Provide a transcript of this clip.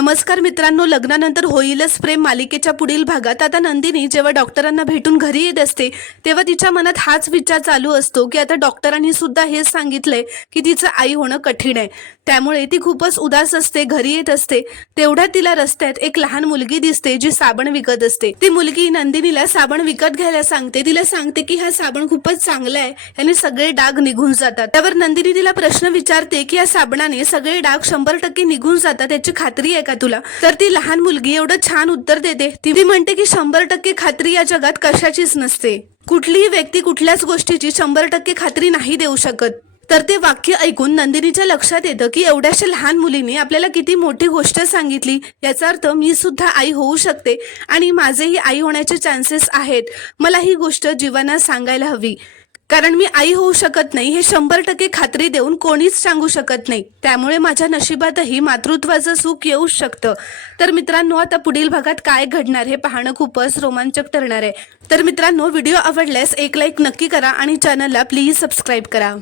नमस्कार मित्रांनो, लग्नानंतर होईलच प्रेम मालिकेच्या पुढील भागात आता नंदिनी जेव्हा डॉक्टरांना भेटून घरी येत असते तेव्हा तिच्या मनात हाच विचार चालू असतो की आता डॉक्टरांनी सुद्धा हेच सांगितलंय की तिचं आई होणं कठीण आहे। त्यामुळे ती खूपच उदास असते, घरी येत असते तेवढ्यात तिला रस्त्यात एक लहान मुलगी दिसते जी साबण विकत असते। ती मुलगी नंदिनीला साबण विकत घ्यायला सांगते, तिला सांगते की हा साबण खूपच चांगला आहे, याने सगळे डाग निघून जातात। त्यावर नंदिनी तिला प्रश्न विचारते की या साबणाने सगळे डाग 100% निघून जातात, याची खात्री आहे का तुला? तर ती लहान मुलगी एवढं छान उत्तर देते, ती म्हणते की 100% खात्री या जगात कशाचीच नसते। कुठलीही व्यक्ती कुठल्याच गोष्टीची 100% खात्री नाही देऊ शकत। तर ते वाक्य ऐकून नंदिनीच्या लक्षात येतं की एवढ्याशा लहान मुलीने आपल्याला किती मोठी गोष्ट सांगितली, याचा अर्थ मी सुद्धा आई होऊ शकते आणि माझेही आई होण्याचे चान्सेस आहेत। मला ही गोष्ट जीवाना सांगायला हवी, कारण मी आई होऊ शकत नाही हे 100% खात्री देऊन कोणीच सांगू शकत नाही। त्यामुळे माझ्या नशिबातही मातृत्वाचं सुख येऊ शकतं। तर मित्रांनो, आता पुढील भागात काय घडणार हे पाहणं खूपच रोमांचक ठरणार आहे। तर मित्रांनो, व्हिडिओ आवडल्यास एक लाईक नक्की करा आणि चॅनलला प्लीज सबस्क्राईब करा।